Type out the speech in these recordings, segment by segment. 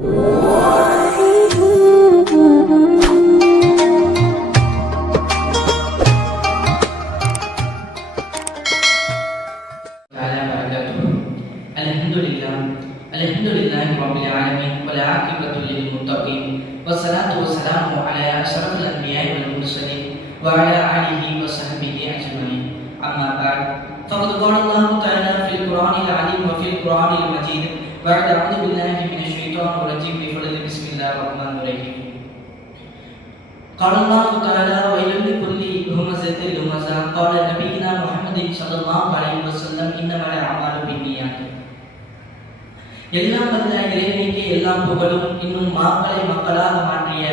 Alhamdulillah rabbil alamin wal aqibatu lil muttaqin wassalatu wassalamu ala asyrafil anbiya'i wal mursalin wa ala alihi wa sahbihi ajma'in. Amma ba'd. Faqad qala Allah ta'ala fil Qur'anil 'azim wa fil Qur'anil Majid ba'da a'udzu billahi minasy syaithanir rajim bi fadli bismillahir rahmanir rahim. Qala Allah ta'ala wa likulli humazatin lumazah qala nabiyina Muhammadin sallallahu alaihi wasallam innamal a'malu binniyat. எல்லாம் வல்ல இறைவனுக்கு எல்லாம் புகழும். இன்னும் மாக்களை மக்களாக மாற்றிய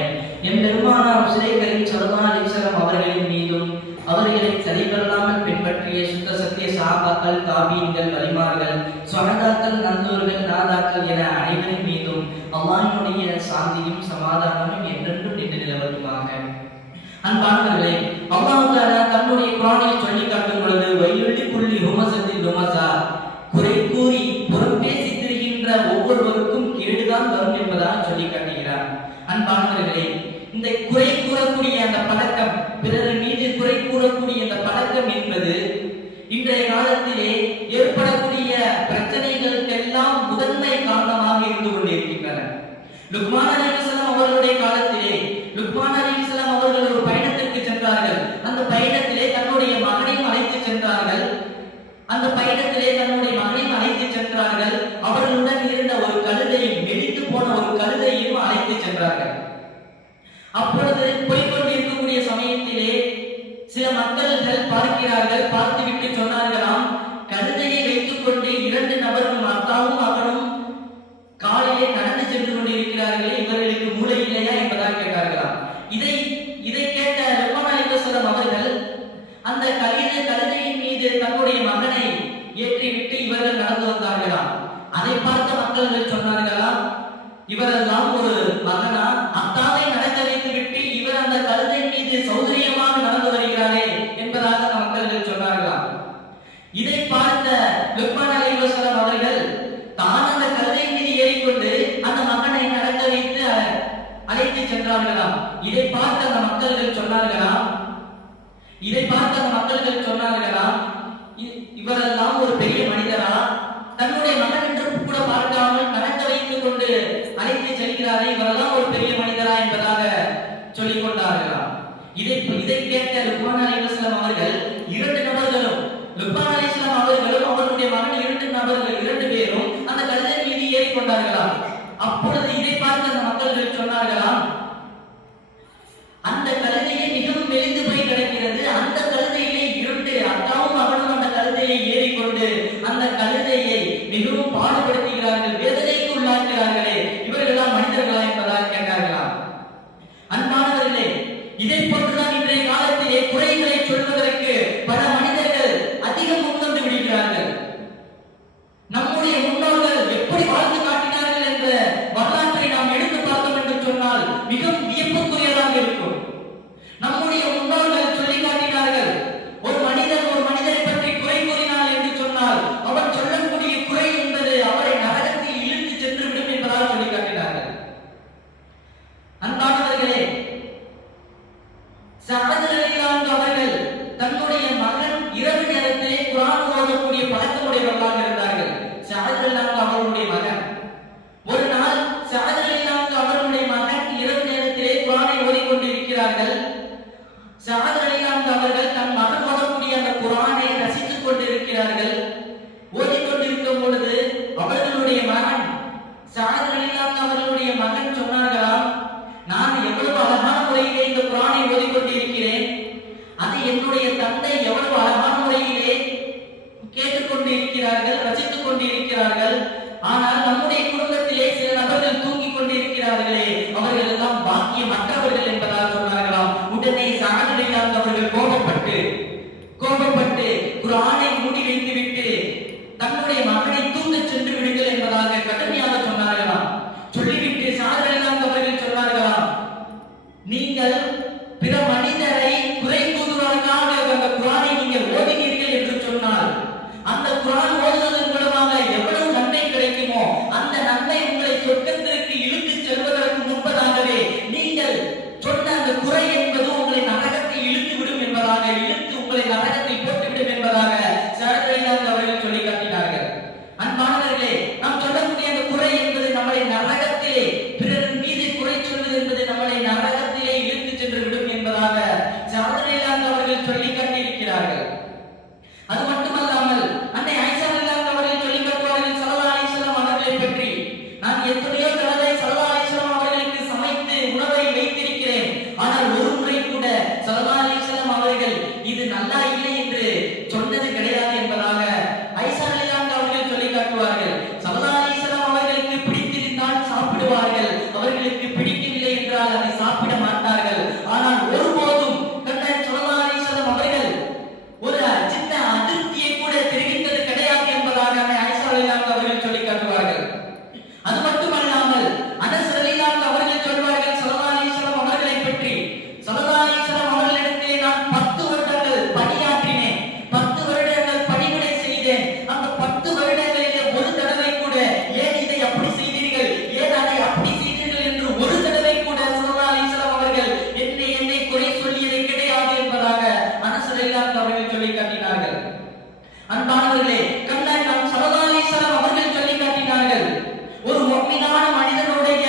M பெருமானார் ஸல்லல்லாஹு அலைஹி வஸல்லம் அவர்களின் மீதும் அவர்களை சரிபெறாமல் பின்பற்றிய சுத்த சத்திய சஹாபாக்கள், தாபீன்கள், வலிமார்கள், சுஹதாக்கள், நல்லோர்கள், நாதாக்கள் என அனைவரின் மீதும் அல்லாஹ்வுடைய சாந்தியும் சமாதானமும் என்றென்றும் நின்று நிலவட்டுமாக. அன்பானவர்களே, அல்லாஹ் தஆலா தன்னுடைய குர்ஆனில் சொல்லி காட்டும் பொழுது வயலுள்ளி குல்லி ஹுமஸத்தின் லுமஸா, குறை கூறி புறம் பேசி ஒவ்வொருவருக்கும் கேடுதான் வரும் என்பதாக சொல்லி காட்டுகிறார். அன்பானவர்களே, இந்த குறை கூறக்கூடிய அந்த பழக்கம், பிறர் மீது குறை கூறக்கூடிய அந்த பழக்கம் என்பது இன்றைய காலத்திலே ஏற்படக்கூடிய பிரச்சனைகளுக்கெல்லாம் முதன்மை காரணமாக இருந்து கொண்டிருக்கின்றன. லுக்மான் அலைஹிஸ்ஸலாம் அவர்களுடைய காலத்திலே லுக்மான் அலைஹிஸ்ஸலாம் அவர்கள் ஒரு பயணத்திற்கு சென்றார்கள். அந்த பயணத்திலே தன்னுடைய மகனையும் அழைத்து சென்றார்கள். அந்த பயணத்திலே தன்னுடைய மகனையும் அழைத்து சென்றார்கள். அவர்களுடன் இருந்த ஒரு கழுதையும், மெலிந்து போன ஒரு கழுதையும் அழைத்து சென்றார்கள். அப்பொழுது போய்கொண்டிருக்கக்கூடிய சமயத்திலே சில மக்கள்கள் பார்க்கிறார்கள். பார்த்துவிட்டு சொன்னார்களாம், கழுதையை வைத்துக் கொண்டு இரண்டு நபர்களும், அத்தாவும் மகனும் காலையிலே நடந்து சென்று கொண்டிருக்கிறார்களே, இவர்களுக்கு மூளை இல்லையா என்பதாக கேட்டார்களாம். இதை கேட்ட லுக்மான் அலைஹிஸ்ஸலாம் அவர்கள் அந்த கழுதையின் மீது தன்னுடைய மகனை ஏற்றிவிட்டு இவர்கள் நடந்து வந்தார்களாம். அதை பார்த்த மக்கள்கள் சொன்னார்களாம், இவரெல்லாம் ஒரு மகனா, அத்தாவை நடக்க வைத்து விட்டு இவர் அந்த கழுதை மீது சௌகரியமாக நடந்து வருகிறாரே என்பதாக அந்த மக்கள்கள் சொன்னார்களாம். இதை பார்த்த லுக்மான் அலைஹிஸ்ஸலாம் அவர்கள் தான் அந்த கழுதை மீது ஏறிக்கொண்டு அந்த மகனை நடக்க வைத்து அழைத்து சென்றார்களாம். இதை பார்த்த அந்த மக்கள்கள் சொன்னார்களாம், இவரெல்லாம் ஒரு பெரிய மனிதரா, தன்னுடைய மகன் என்று கூட பார்க்காமல் நடக்க வைத்துக் கொண்டு அழைத்து செல்கிறாரே, இவரெல்லாம் ஒரு பெரிய மனிதரா என்பதாக சொல்லிக் கொண்டார்களாம். இதை கேட்ட லுக்மான் அலைஹிஸ்ஸலாம் அவர்கள் இரண்டு நபர்களும், லுக்மான் அலைஹிஸ்ஸலாம் அவர்களும் அவருடைய மகன் இரண்டு பேரும் அந்த கழுதை மீது ஏறிக்கொண்டார்களாம். அப்பொழுது இதை பார்த்த அந்த மக்கள்கள் சொன்னார்களாம், அந்த கழுதையை மிகவும் மெலிந்து போய் கிடக்கிறது, அந்த கழுதையிலே இரண்டு அத்தாவும் மகனும் அந்த கழுதையை ஏறிக்கொண்டு அந்த கழுதையை மிகவும் பாடுபடுத்துகிறார்கள், வேதனைக்கு உள்ளாக்கிறார்களே, இவர்களெல்லாம் மனிதர்களா என்பதாக கேட்டார்களாம். அன்பானவர்களே, இதை போன்றுதான் இன்றைய காலத்திலே குறைகளை சொல்வதற்கு பல மனிதர்கள் அதிகம் முன்வந்து விடுகிறார்கள். நம்முடைய முன்னோர்கள் எப்படி வாழ்ந்து காட்டினார்கள் என்ற வரலாற்றை நாம் எடுத்து பார்த்தோம் என்று சொன்னால் மிகவும் வியப்புக்குரியதாக இருக்கும். நம்முடைய முன்னோர்கள் சொல்லி காட்டினார்கள், ஒரு மனிதரை பற்றி குறை கூறினார் என்று சொன்னால் அவர் சொல்லக்கூடிய குறை என்பது அவரை நரகத்தில் இழுத்து சென்று விடும் என்பதாக சொல்லி காட்டினார்கள். அன்பானவர்களே, ஸஅத் ரலியல்லாஹு அவர்கள் தன்னுடைய மகன் இரவு நேரத்திலே குர்ஆன் ஓதக்கூடிய பழக்கமுடையவர்களாக இருந்தார்கள். ஸஅத் ரலியல்லாஹு அவர்களுடைய மகன் ஒரு நாள் ஸஅத் ரலியல்லாஹு அவர்களுடைய மகன் இரவு நேரத்திலே சாப்பிடுவார்கள். அவர்களுக்கு பிடிக்கவில்லை என்றால் அதை சாப்பிட மாட்டார்கள். ஆனால் ஒருபோதும் கண்ணன் ஸல்லல்லாஹு அலைஹி வஸல்லம் அவர்கள் ஒரு சின்ன அதிருப்தியை கூட தெரிவித்தது கிடையாது என்பதாக ஆயிஷா ரலியல்லாஹு அன்ஹா அவர்கள் சொல்லி காட்டுவார்கள். அது மட்டுமல்லாமல் அனஸ் ரலியல்லாஹு அன்ஹு அவர்கள் சொல்வார்கள் ஸல்லல்லாஹு அலைஹி வஸல்லம் அவர்களை பற்றி, ஸல்லல்லாஹு அலைஹி வஸல்லம் அவர்களிடத்திலே நான் 10 வருடங்கள் பணியாற்றினேன், 10 வருடங்கள் பணிவிடை செய்தேன். அந்த 10 வருடங்களிலே ஒரு தடவை கூட ஏன் இதை அப்படி செய்தீர்கள், ஏன் அதை அப்படி செய்தீர்கள் என்று ஒரு தடவை கூட ஸல்லல்லாஹு அலைஹி வஸல்லம் அவர்கள் என்னை குறை சொல்லியது கிடையாது என்பதாக அனஸ் ரலியல்லாஹு அன்ஹு அவர்கள் சொல்லி காட்டினார்கள். அன்பானவர்களே, கண்ணன் ஸல்லல்லாஹு அலைஹி வஸல்லம் அவர்கள் சொல்லி காட்டினார்கள், ஒரு முஃமினான மனிதனுடைய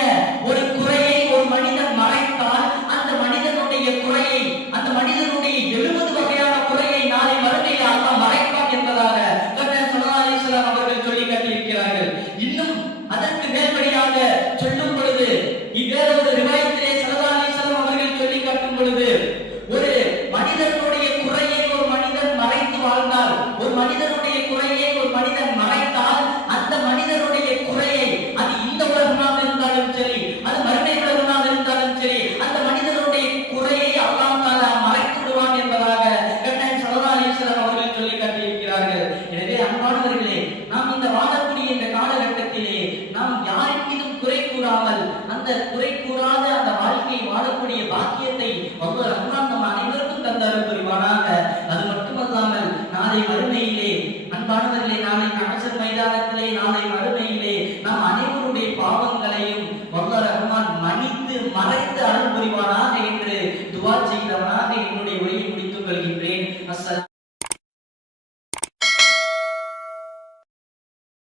ஒரு குறையை ஒரு மனிதன் மறைத்தால் அந்த மனிதனுடைய குறையை, அந்த மனிதனுடைய 70 வகையான குறையை நாளை மறுமையில் அல்லாஹ் மறைப்பான் என்பதாக கண்ணன் ஸல்லல்லாஹு அலைஹி வஸல்லம் அவர்கள் சொல்லி காட்டியிருக்கிறார்கள். இன்னும் அதற்கு மேல்படியாக சொல்லும் பொழுது வேறொரு ரிவாயத்திலே ஸல்லல்லாஹு அலைஹி வஸல்லம் அவர்கள் சொல்லி காட்டும் பொழுது, ஒரு மனிதனுடைய குறையை ஒரு மனிதன் மறைத்து வாழ்ந்தால், ஒரு மனிதனுடைய குறையை ஒரு மனிதன் மறைத்தால் அந்த மனிதனுடைய குறையை, அது இந்த உலகமாக இருந்தாலும் சரி, அது மறுமை உலகமாக இருந்தாலும் சரி, அந்த மனிதனுடைய குறையை அல்லாஹ் தஆலா மறைத்து விடுவான் என்பதாக கண்ணன் ஸல்லல்லாஹு அலைஹி வஸல்லம் அவர்கள் சொல்லி காட்டியிருக்கிறார்கள். எனவே அன்பானவர்களே, நாம் இந்த வாழக்கூடிய இந்த காலகட்டத்திலே நாம் யாரின் மீதும் குறை கூறாமல் அந்த குறை கூறாத அந்த வாழ்க்கையை வாழக்கூடிய பாக்கியத்தை அல்லாஹ் ரஹ்மான் நம் அனைவருக்கும் தந்தருள் புரிவானாக. அது மட்டுமல்லாமல் நாளை மறுமையிலே அன்பானவர்களே, நாளை மஹ்ஷர் மைதானத்திலே நாளை மறுமையிலே நாம் அனைவருடைய பாவங்களையும் அல்லாஹ் ரஹ்மான் மன்னித்து மறைத்து அருள் புரிவானாக.